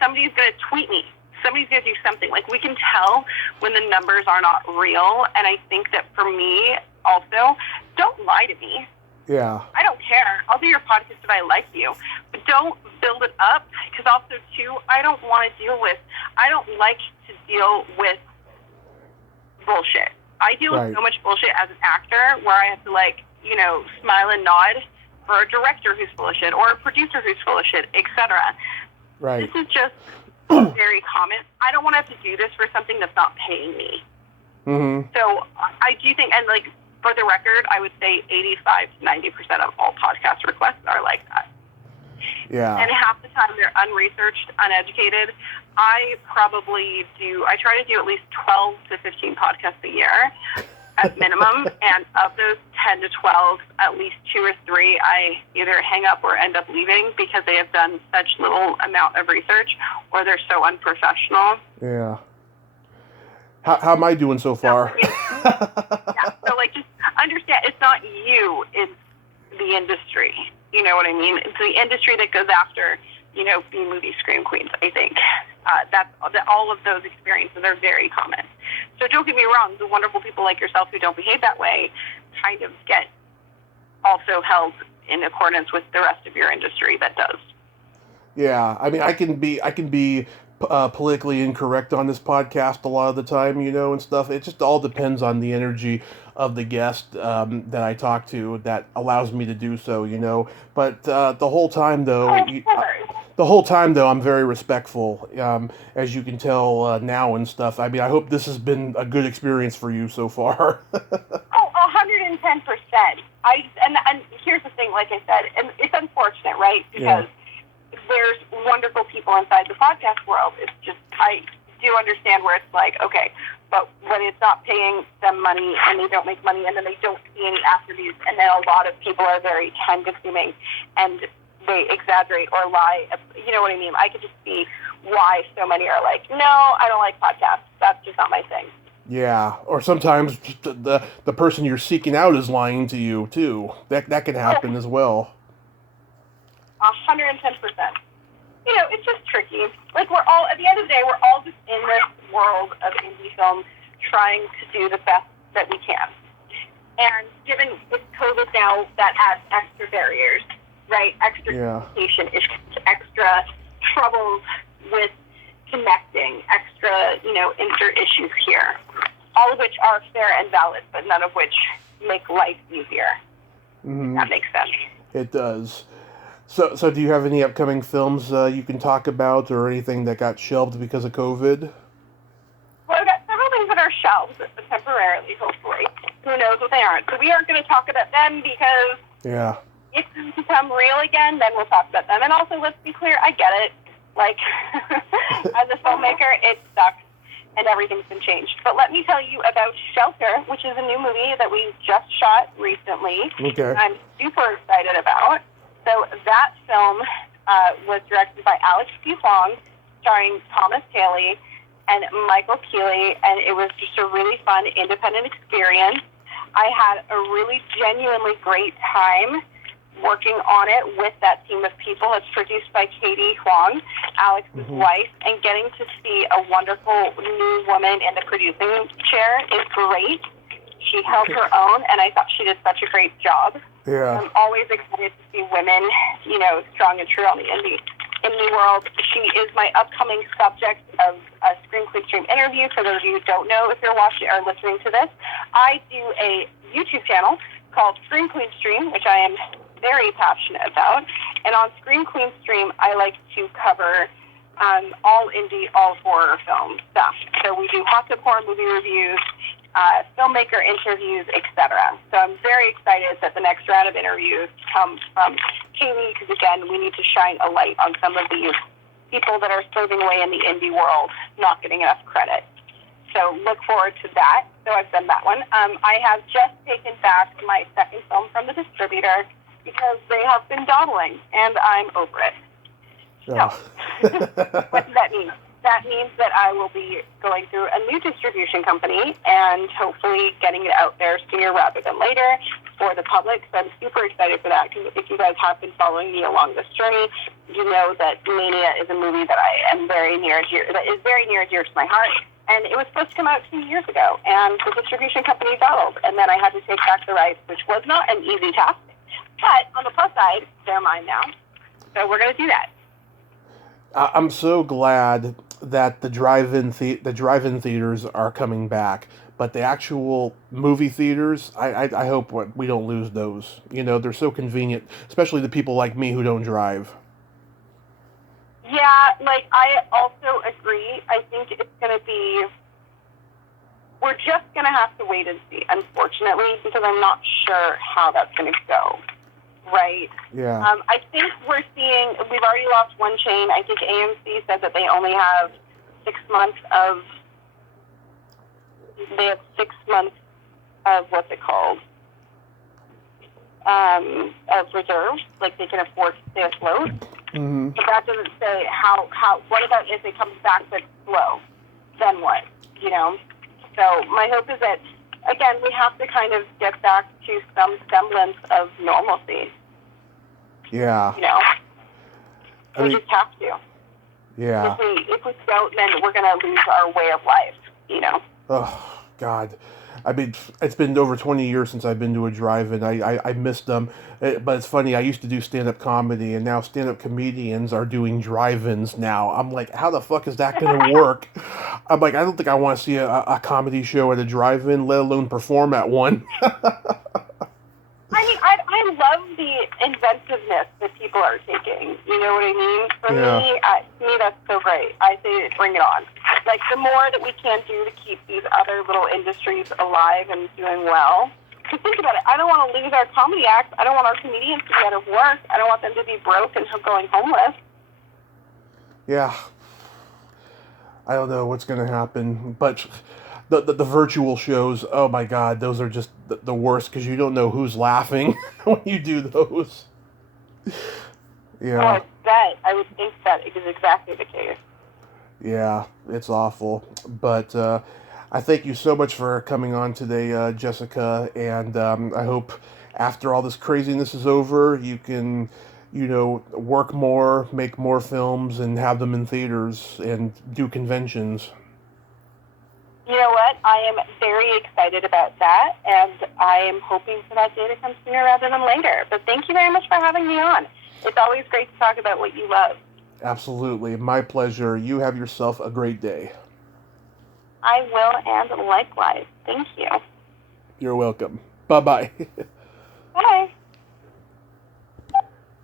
Somebody's going to tweet me. Somebody's going to do something. We can tell when the numbers are not real. And I think that for me, also, don't lie to me. Yeah. I don't care. I'll do your podcast if I like you. But don't build it up. Because also, too, I don't like to deal with bullshit. I deal with so much bullshit as an actor where I have to, smile and nod for a director who's full of shit or a producer who's full of shit, etc. Right. This is just very common. I don't want to have to do this for something that's not paying me. Mm-hmm. So I do think, and for the record, I would say 85 to 90% of all podcast requests are like that. Yeah. And half the time they're unresearched, uneducated. I try to do at least 12 to 15 podcasts a year at minimum, and of those 10 to 12, at least 2 or 3 I either hang up or end up leaving because they have done such little amount of research or they're so unprofessional. Yeah. How am I doing so far? Yeah, so just understand, it's not you, it's the industry. You know what I mean? It's the industry that goes after, B-movie Scream Queens, I think. All of those experiences are very common. So don't get me wrong, the wonderful people like yourself who don't behave that way kind of get also held in accordance with the rest of your industry that does. Yeah, I mean, I can be politically incorrect on this podcast a lot of the time, and stuff. It just all depends on the energy of the guest that I talk to that allows me to do so, But the whole time, though, I'm very respectful, as you can tell now and stuff. I mean, I hope this has been a good experience for you so far. 110%. And here's the thing, like I said, and it's unfortunate, right? Because there's wonderful people inside the podcast world. It's just, I do understand where it's okay, but when it's not paying them money and they don't make money and then they don't see any afterviews, and then a lot of people are very time-consuming and they exaggerate or lie. You know what I mean? I could just see why so many are no, I don't like podcasts. That's just not my thing. Yeah, or sometimes the person you're seeking out is lying to you, too. That can happen as well. 110%. It's just tricky. We're all, at the end of the day, we're all just in this world of indie film trying to do the best that we can. And given with COVID now, that adds extra barriers, right? Extra communication issues, extra troubles with connecting, extra, insert issues here. All of which are fair and valid, but none of which make life easier. Mm-hmm. That makes sense. It does. So do you have any upcoming films you can talk about, or anything that got shelved because of COVID? Well, I've got several things that are shelved temporarily, hopefully. Who knows what they aren't. So we aren't going to talk about them because if they become real again, then we'll talk about them. And also, let's be clear, I get it. As a filmmaker, it sucks and everything's been changed. But let me tell you about Shelter, which is a new movie that we just shot recently. Okay. I'm super excited about. So that film was directed by Alex P. Fong, starring Thomas Haley, and Michael Keeley, and it was just a really fun, independent experience. I had a really genuinely great time working on it with that team of people. It's produced by Katie Huang, Alex's wife, and getting to see a wonderful new woman in the producing chair is great. She held her own, and I thought she did such a great job. Yeah. I'm always excited to see women, strong and true on the indie world. She is my upcoming subject of a Screen Queen Stream interview. For those of you who don't know, if you're watching or listening to this, I do a YouTube channel called Screen Queen Stream, which I am very passionate about. And on Screen Queen Stream, I like to cover all indie, all horror film stuff. So we do hot tub horror movie reviews, filmmaker interviews, etc. So I'm very excited that the next round of interviews comes from Katie, because again, we need to shine a light on some of these people that are slaving away in the indie world, not getting enough credit. So look forward to that. So I've done that one. I have just taken back my second film from the distributor because they have been dawdling, and I'm over it. So what does that mean? That means that I will be going through a new distribution company and hopefully getting it out there sooner rather than later for the public. So I'm super excited for that, because if you guys have been following me along this journey, you know that Mania is a movie that I am very near and dear to my heart. And it was supposed to come out 2 years ago, and the distribution company dawdled, and then I had to take back the rights, which was not an easy task. But on the plus side, they're mine now. So we're going to do that. I'm so glad that the drive-in theaters are coming back, but the actual movie theaters, I hope we don't lose those. They're so convenient, especially the people like me who don't drive. Yeah, I also agree. I think it's going to be, we're just going to have to wait and see, unfortunately, because I'm not sure how that's going to go. Right. Yeah. I think we've already lost one chain. I think AMC said that they only have 6 months of what's it called? Of reserves. Like, they can afford to stay afloat. Mm-hmm. But that doesn't say what about if it comes back but slow? Then what? So my hope is that, again, we have to kind of get back to some semblance of normalcy. Yeah. We just have to. Yeah. If we don't, then we're going to lose our way of life, Oh, God. I mean, it's been over 20 years since I've been to a drive-in. I miss them. But it's funny, I used to do stand-up comedy, and now stand-up comedians are doing drive-ins now. I'm like, how the fuck is that going to work? I'm like, I don't think I want to see a comedy show at a drive-in, let alone perform at one. I mean, I love the inventiveness that people are taking. You know what I mean? For me, that's so great. I say bring it on. Like, the more that we can do to keep these other little industries alive and doing well. Because think about it. I don't want to lose our comedy acts. I don't want our comedians to be out of work. I don't want them to be broke and going homeless. Yeah. I don't know what's going to happen, but the virtual shows, oh my God, those are just the worst, because you don't know who's laughing when you do those. Yeah. I would think that is exactly the case. Yeah, it's awful. But I thank you so much for coming on today, Jessica, and I hope after all this craziness is over, you can, work more, make more films, and have them in theaters and do conventions. You know what? I am very excited about that, and I am hoping for that day to come sooner rather than later. But thank you very much for having me on. It's always great to talk about what you love. Absolutely. My pleasure. You have yourself a great day. I will, and likewise. Thank you. You're welcome. Bye-bye. Bye.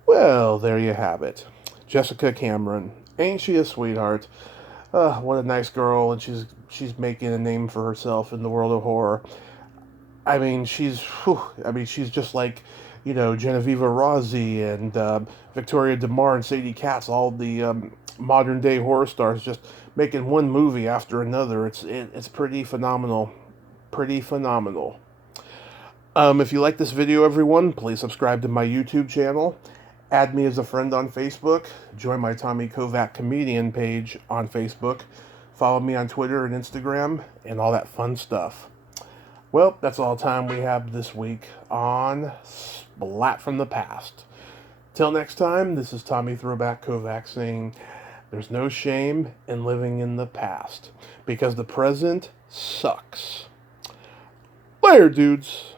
Well, there you have it. Jessica Cameron. Ain't she a sweetheart? What a nice girl, and she's making a name for herself in the world of horror. I mean, she's just like, Genevieve Rossi and Victoria DeMar and Sadie Katz, all the modern day horror stars, just making one movie after another. It's pretty phenomenal. Pretty phenomenal. If you like this video, everyone, please subscribe to my YouTube channel. Add me as a friend on Facebook. Join my Tommy Kovac comedian page on Facebook. Follow me on Twitter and Instagram and all that fun stuff. Well, that's all the time we have this week on Splat from the Past. Till next time, this is Tommy Throwback Kovac saying there's no shame in living in the past because the present sucks. Later, dudes.